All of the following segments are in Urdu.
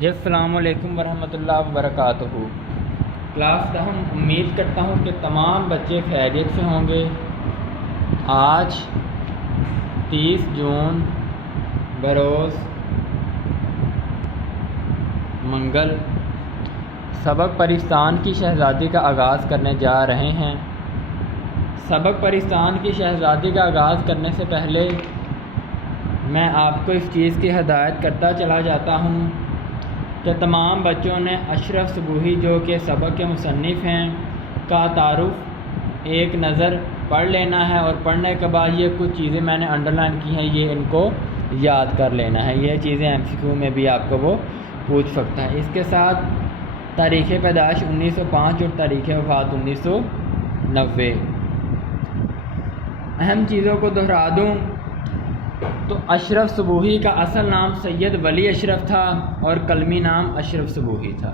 جی السلام علیکم ورحمۃ اللہ وبرکاتہ۔ کلاس دہم امید کرتا ہوں کہ تمام بچے خیریت سے ہوں گے۔ آج 30 جون بروز منگل سبق پرستان کی شہزادی کا آغاز کرنے جا رہے ہیں۔ سبق پرستان کی شہزادی کا آغاز کرنے سے پہلے میں آپ کو اس چیز کی ہدایت کرتا چلا جاتا ہوں کہ تمام بچوں نے اشرف صبوحی جو کہ سبق کے مصنف ہیں کا تعارف ایک نظر پڑھ لینا ہے، اور پڑھنے کے بعد یہ کچھ چیزیں میں نے انڈر لائن کی ہیں، یہ ان کو یاد کر لینا ہے۔ یہ چیزیں MCQ میں بھی آپ کو وہ پوچھ سکتا ہے۔ اس کے ساتھ تاریخ پیدائش 1905 اور تاریخ وفات 1990۔ اہم چیزوں کو دہرا دوں تو اشرف صبوحی کا اصل نام سید ولی اشرف تھا اور قلمی نام اشرف صبوحی تھا۔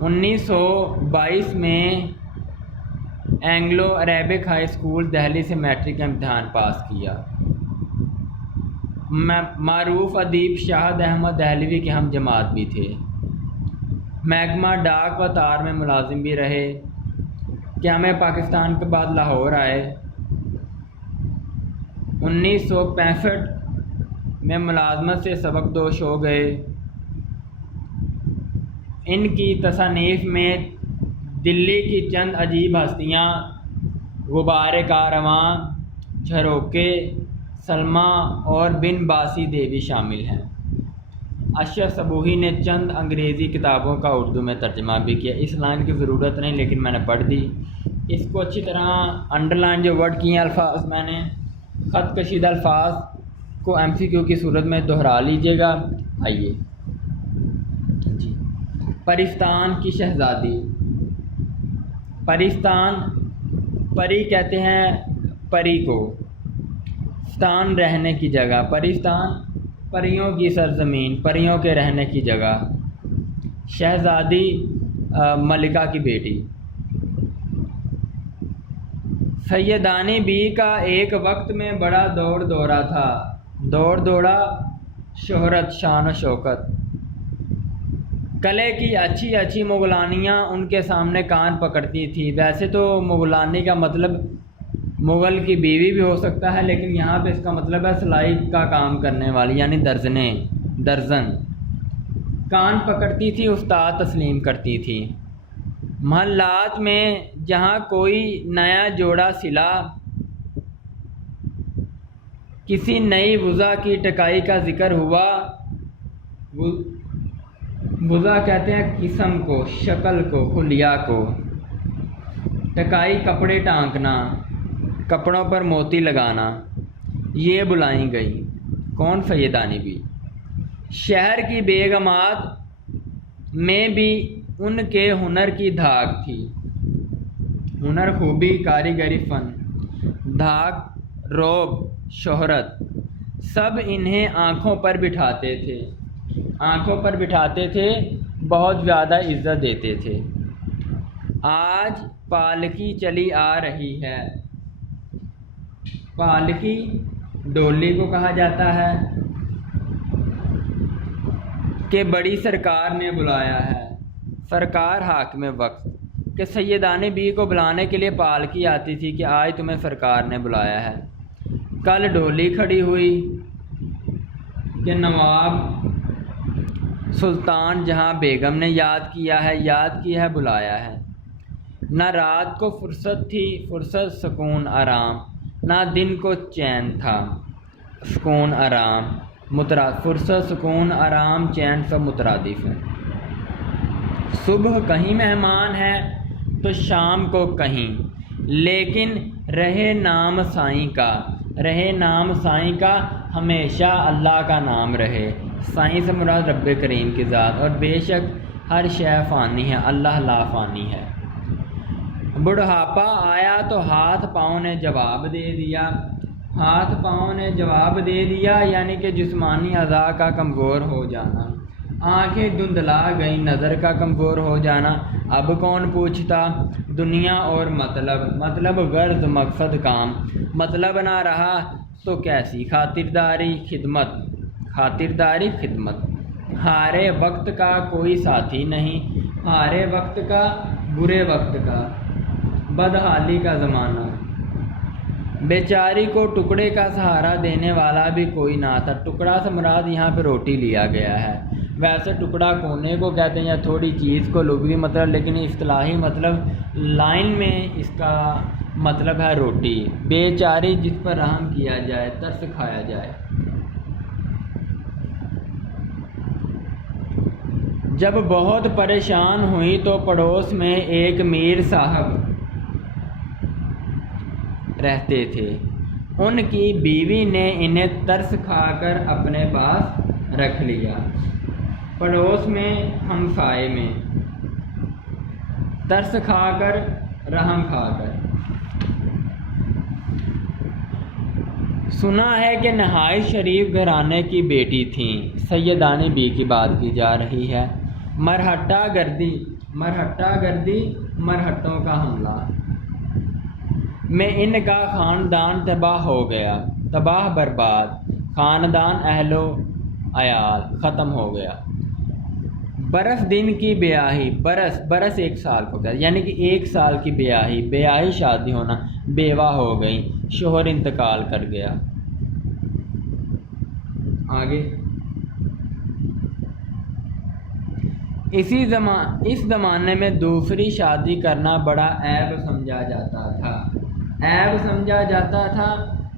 1922 میں Anglo Arabic high school Delhi سے میٹرک کا امتحان پاس کیا۔ معروف ادیب شاہد احمد دہلوی کے ہم جماعت بھی تھے۔ محکمہ ڈاک و تار میں ملازم بھی رہے۔ قیام پاکستان کے بعد لاہور آئے۔ 1965 میں ملازمت سے سبکدوش ہو گئے۔ ان کی تصانیف میں دلی کی چند عجیب ہستیاں، غبار کارواں، جھروکے، سلمہ اور بن باسی دیوی شامل ہیں۔ اشرف صبوحی نے چند انگریزی کتابوں کا اردو میں ترجمہ بھی کیا۔ اس لائن کی ضرورت نہیں لیکن میں نے پڑھ دی۔ اس کو اچھی طرح انڈر لائن جو ورڈ کیے ہیں الفاظ میں نے خط کشیدہ الفاظ کو MCQ کی صورت میں دہرا لیجیے گا۔ آئیے جی، پرستان کی شہزادی۔ پرستان، پری کہتے ہیں پری کو، ستان رہنے کی جگہ، پرستان پریوں کی سرزمین، پریوں کے رہنے کی جگہ۔ شہزادی ملکہ کی بیٹی۔ سیدانی بی کا ایک وقت میں بڑا دوڑ دورہ تھا، دوڑ دوڑا شہرت، شان و شوکت۔ قلعے کی اچھی اچھی مغلانیاں ان کے سامنے کان پکڑتی تھی۔ ویسے تو مغلانی کا مطلب مغل کی بیوی بھی ہو سکتا ہے، لیکن یہاں پہ اس کا مطلب ہے سلائی کا کام کرنے والی، یعنی درزن۔ کان پکڑتی تھی، استاد تسلیم کرتی تھی۔ محلات میں جہاں کوئی نیا جوڑا سلا، کسی نئی وضع کی ٹکائی کا ذکر ہوا، وضع کہتے ہیں قسم کو، شکل کو، خلیہ کو، ٹکائی کپڑے ٹانکنا، کپڑوں پر موتی لگانا، یہ بلائیں گئی۔ کون؟ سیدانی بی۔ شہر کی بیگمات میں بھی ان کے ہنر کی دھاک تھی۔ ہنر، خوبی، کاریگری، فن، دھاک، روب، شہرت، سب انہیں آنکھوں پر بٹھاتے تھے، آنکھوں پر بٹھاتے تھے، بہت زیادہ عزت دیتے تھے۔ آج پالکی چلی آ رہی ہے۔ پالکی ڈولی کو کہا جاتا ہے کہ بڑی سرکار نے بلایا ہے۔ سرکار حاکم وقت کہ سیدانی بی کو بلانے کے لیے پالکی آتی تھی کہ آج تمہیں سرکار نے بلایا ہے۔ کل ڈولی کھڑی ہوئی کہ نواب سلطان جہاں بیگم نے یاد کیا ہے، بلایا ہے۔ نہ رات کو فرصت تھی، فرصت، سکون، آرام، نہ دن کو چین تھا، سکون، آرام، فرصت، سکون، آرام، چین سب مترادف ہیں۔ صبح کہیں مہمان ہے تو شام کو کہیں، لیکن رہے نام سائیں کا، رہے نام سائیں کا، ہمیشہ اللہ کا نام رہے۔ سائیں سے مراد رب کریم کی ذات، اور بے شک ہر شے فانی ہے، اللہ لا فانی ہے۔ بڑھاپا آیا تو ہاتھ پاؤں نے جواب دے دیا۔ ہاتھ پاؤں نے جواب دے دیا یعنی کہ جسمانی اعضاء کا کمزور ہو جانا، آنکھیں دھندلا گئی، نظر کا کمزور ہو جانا۔ اب کون پوچھتا دنیا اور مطلب غرض، مقصد، کام، مطلب نہ رہا تو کیسی خاطرداری، خدمت، خاطرداری خدمت، ہارے وقت کا کوئی ساتھی نہیں، ہارے وقت کا برے وقت کا، بدحالی کا زمانہ، بیچاری کو ٹکڑے کا سہارا دینے والا بھی کوئی نہ تھا۔ ٹکڑا سے مراد یہاں پہ روٹی لیا گیا ہے، ویسے ٹکڑا کونے کو کہتے ہیں یا تھوڑی چیز کو لغوی مطلب، لیکن اصطلاحی مطلب لائن میں اس کا مطلب ہے روٹی۔ بیچاری جس پر رحم کیا جائے، ترس کھایا جائے۔ جب بہت پریشان ہوئی تو پڑوس میں ایک میر صاحب رہتے تھے، ان کی بیوی نے انہیں ترس کھا کر اپنے پاس رکھ لیا۔ پڑوس میں، ہمسائے میں، ترس کھا کر، رحم کھا کر۔ سنا ہے کہ نہایت شریف گھرانے کی بیٹی تھیں، سیدانی بی کی بات کی جا رہی ہے۔ مرہٹہ گردی مرہٹوں کا حملہ میں ان کا خاندان تباہ ہو گیا، تباہ برباد، خاندان اہل و عیال ختم ہو گیا۔ برس دن کی بیاہی، برس ایک سال کو کہتے ہیں، یعنی کہ ایک سال کی بیاہی شادی ہونا، بیوہ ہو گئی، شوہر انتقال کر گیا۔ آگے اس زمانے میں دوسری شادی کرنا بڑا عیب سمجھا جاتا تھا،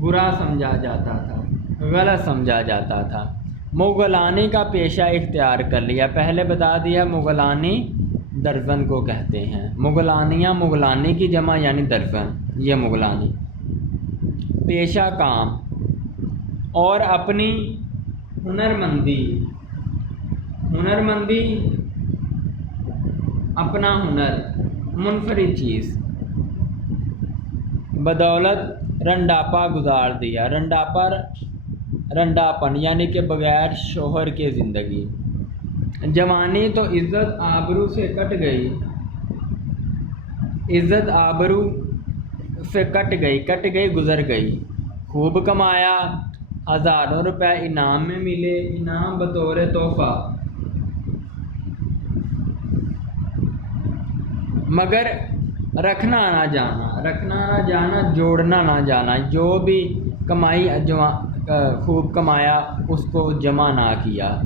برا سمجھا جاتا تھا، غلط سمجھا جاتا تھا۔ مغلانی کا پیشہ اختیار کر لیا، پہلے بتا دیا مغلانی درزن کو کہتے ہیں، مغلانی کی جمع یعنی درزن، یہ مغلانی۔ پیشہ کام اور اپنی ہنرمندی، اپنا ہنر، منفرد چیز، بدولت رنڈاپا گزار دیا، رنڈاپن یعنی کہ بغیر شوہر کے زندگی۔ جوانی تو عزت آبرو سے کٹ گئی، گزر گئی۔ خوب کمایا، ہزاروں روپے انعام میں ملے، انعام بطور تحفہ، مگر رکھنا نہ جانا، جوڑنا نہ جانا، جو بھی کمائی خوب کمایا اس کو جمع نہ کیا۔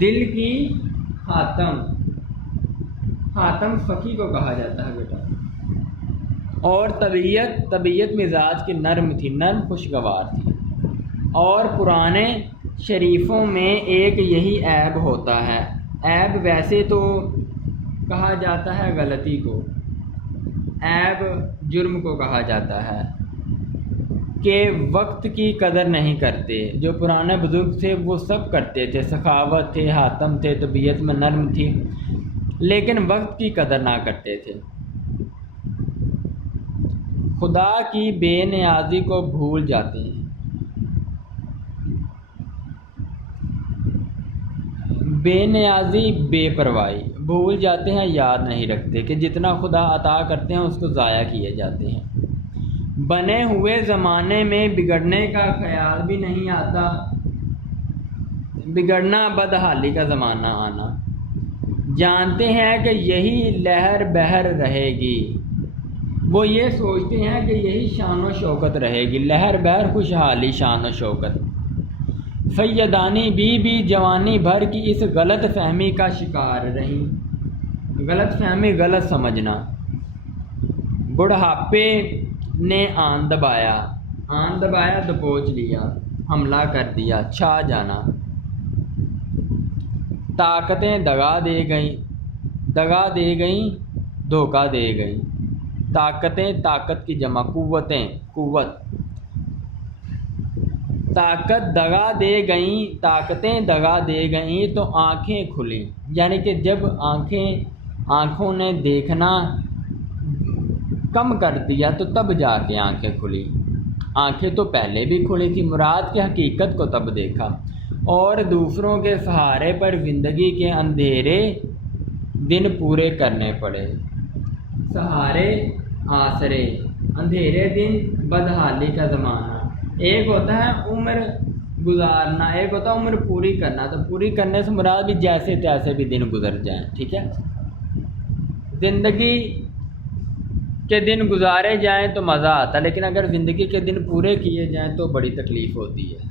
دل کی حاتم فقی کو کہا جاتا ہے بیٹا۔ اور طبیعت مزاج کی نرم تھی، نرم خوشگوار تھی۔ اور پرانے شریفوں میں ایک یہی عیب ہوتا ہے، عیب ویسے تو کہا جاتا ہے غلطی کو، عیب جرم کو کہا جاتا ہے کہ وقت کی قدر نہیں کرتے۔ جو پرانے بزرگ تھے وہ سب کرتے تھے، سخاوت تھے، حاتم تھے، طبیعت میں نرم تھی، لیکن وقت کی قدر نہ کرتے تھے۔ خدا کی بے نیازی کو بھول جاتے ہیں، بے نیازی، بے پرواہی، بھول جاتے ہیں، یاد نہیں رکھتے کہ جتنا خدا عطا کرتے ہیں اس کو ضائع کیے جاتے ہیں۔ بنے ہوئے زمانے میں بگڑنے کا خیال بھی نہیں آتا، بگڑنا، بدحالی کا زمانہ آنا۔ جانتے ہیں کہ یہی لہر بہر رہے گی، وہ یہ سوچتے ہیں کہ یہی شان و شوکت رہے گی، لہر بہر، خوشحالی، شان و شوکت۔ سیدانی بی جوانی بھر کی اس غلط فہمی کا شکار رہیں، غلط فہمی، غلط سمجھنا۔ بڑھاپے نے آن دبایا، دبوچ لیا، حملہ کر دیا، چھا جانا۔ طاقتیں دغا دے گئیں، دھوکہ دے گئیں۔ طاقتیں، طاقت کی جمع، قوت۔ طاقتیں دغا دے گئیں تو آنکھیں کھلیں، یعنی کہ جب آنکھوں نے دیکھنا کم کر دیا تو تب جا کے آنکھیں کھلی۔ آنکھیں تو پہلے بھی کھلی تھی، مراد کی حقیقت کو تب دیکھا۔ اور دوسروں کے سہارے پر زندگی کے اندھیرے دن پورے کرنے پڑے۔ سہارے، آسرے، اندھیرے دن، بدحالی کا زمانہ۔ ایک ہوتا ہے عمر گزارنا، ایک ہوتا ہے عمر پوری کرنا، تو پوری کرنے سے مراد بھی جیسے تیسے بھی دن گزر جائیں، ٹھیک ہے. زندگی کے دن گزارے جائیں تو مزہ آتا ہے، لیکن اگر زندگی کے دن پورے کیے جائیں تو بڑی تکلیف ہوتی ہے.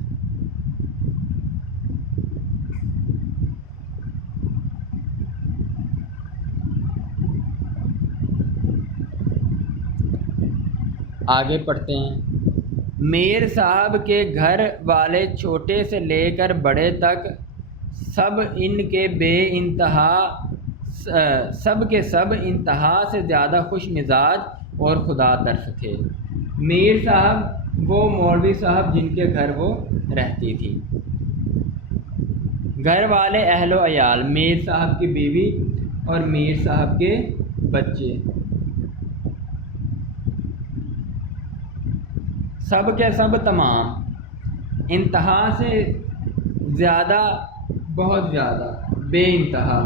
آگے پڑھتے ہیں. میر صاحب کے گھر والے چھوٹے سے لے کر بڑے تک سب کے سب انتہا سے زیادہ خوش مزاج اور خدا ترس تھے. میر صاحب وہ مولوی صاحب جن کے گھر وہ رہتی تھی. گھر والے اہل و عیال، میر صاحب کی بیوی اور میر صاحب کے بچے، سب کے سب تمام، انتہا سے زیادہ، بہت زیادہ، بے انتہا،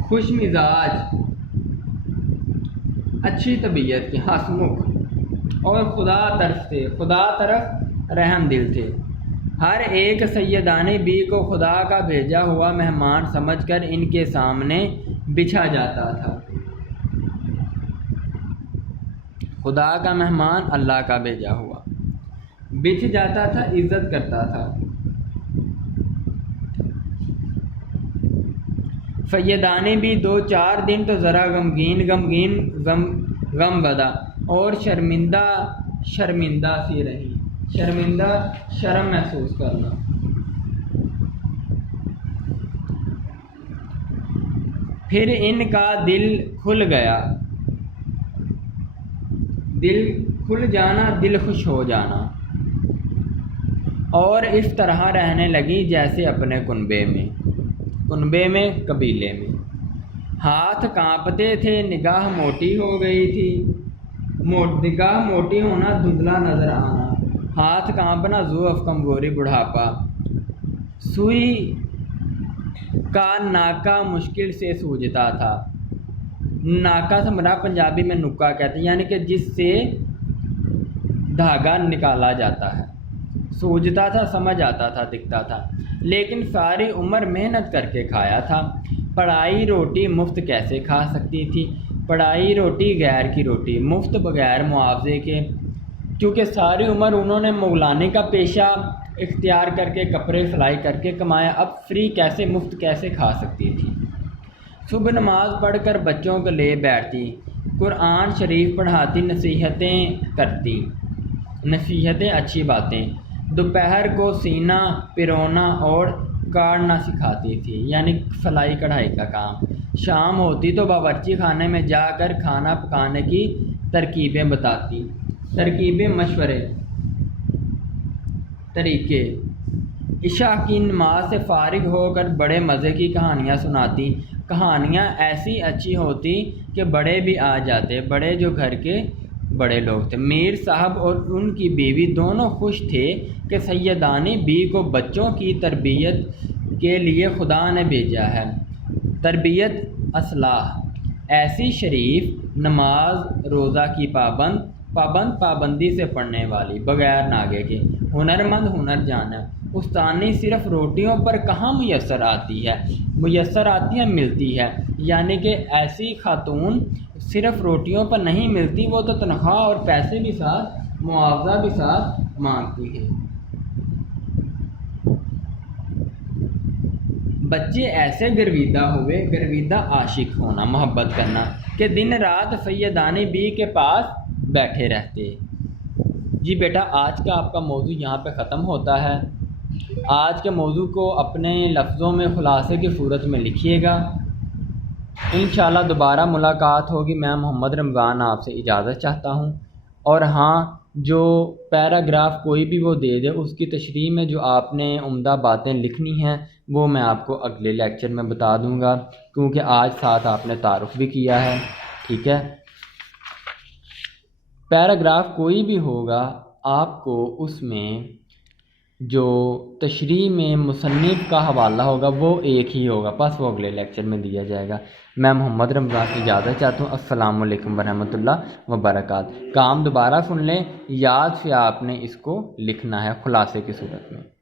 خوش مزاج، اچھی طبیعت کے، ہنسمکھ اور خدا طرف تھے، خدا طرف رحم دل تھے. ہر ایک سیدانی بی کو خدا کا بھیجا ہوا مہمان سمجھ کر ان کے سامنے بچھا جاتا تھا. خدا کا مہمان، اللہ کا بھیجا ہوا، بچھ جاتا تھا، عزت کرتا تھا. سیدانی بھی 2-4 دن تو ذرا غم زدہ اور شرمندہ سی رہی، شرم محسوس کرنا. پھر ان کا دل کھل گیا، دل کھل جانا، دل خوش ہو جانا، اور اس طرح رہنے لگی جیسے اپنے کنبے میں، قبیلے میں. ہاتھ کانپتے تھے، نگاہ موٹی ہو گئی تھی، نگاہ موٹی ہونا، دھندلا نظر آنا، ہاتھ کانپنا، ضعف، کمزوری، بڑھاپا. سوئی کا ناکا مشکل سے سوجتا تھا. ناکا سے مراد پنجابی میں نکا کہتے ہیں، یعنی کہ جس سے دھاگا نکالا جاتا ہے. سوجتا تھا، سمجھ آتا تھا، دکھتا تھا، لیکن ساری عمر محنت کر کے کھایا تھا. پڑائی روٹی مفت کیسے کھا سکتی تھی؟ پڑائی روٹی غیر کی روٹی، مفت بغیر معاوضے کے. کیونکہ ساری عمر انہوں نے مغلانی کا پیشہ اختیار کر کے کپڑے سلائی کر کے کمایا، اب فری کیسے، مفت کیسے کھا سکتی تھی؟ صبح نماز پڑھ کر بچوں کو لے بیٹھتی، قرآن شریف پڑھاتی، نصیحتیں کرتی، نصیحتیں، اچھی باتیں. دوپہر کو سینا پرونا اور کاڑنا سکھاتی تھی، یعنی سلائی کڑھائی کا کام. شام ہوتی تو باورچی خانے میں جا کر کھانا پکانے کی ترکیبیں بتاتی، ترکیبیں، مشورے، طریقے. عشاء کی نماز سے فارغ ہو کر بڑے مزے کی کہانیاں سناتی. کہانیاں ایسی اچھی ہوتی کہ بڑے بھی آ جاتے، بڑے جو گھر کے بڑے لوگ تھے. میر صاحب اور ان کی بیوی دونوں خوش تھے کہ سیدانی بی کو بچوں کی تربیت کے لیے خدا نے بھیجا ہے. تربیت، اصلاح، ایسی شریف، نماز روزہ کی پابندی سے پڑھنے والی، بغیر ناگے کے، ہنرمند، ہنر جانا. استانی صرف روٹیوں پر کہاں میسر آتی ہے، ملتی ہے. یعنی کہ ایسی خاتون صرف روٹیوں پر نہیں ملتی، وہ تو تنخواہ اور پیسے بھی ساتھ، معاوضہ بھی ساتھ مانگتی ہے. بچے ایسے گرویدہ عاشق ہونا، محبت کرنا کہ دن رات سیدانی بی کے پاس بیٹھے رہتے. جی بیٹا، آج کا آپ کا موضوع یہاں پہ ختم ہوتا ہے. آج کے موضوع کو اپنے لفظوں میں خلاصے کی صورت میں لکھیے گا. انشاءاللہ دوبارہ ملاقات ہوگی. میں محمد رمضان آپ سے اجازت چاہتا ہوں. اور ہاں، جو پیراگراف کوئی بھی وہ دے دے، اس کی تشریح میں جو آپ نے عمدہ باتیں لکھنی ہیں وہ میں آپ کو اگلے لیکچر میں بتا دوں گا، کیونکہ آج ساتھ آپ نے تعارف بھی کیا ہے. ٹھیک ہے، پیراگراف کوئی بھی ہوگا، آپ کو اس میں جو تشریح میں مصنف کا حوالہ ہوگا وہ ایک ہی ہوگا، بس وہ اگلے لیکچر میں دیا جائے گا۔ میں محمد رمضان کی اجازت چاہتا ہوں۔ السلام علیکم ورحمۃ اللہ وبرکاتہ۔ کام دوبارہ سن لیں، یاد سے آپ نے اس کو لکھنا ہے خلاصے کی صورت میں۔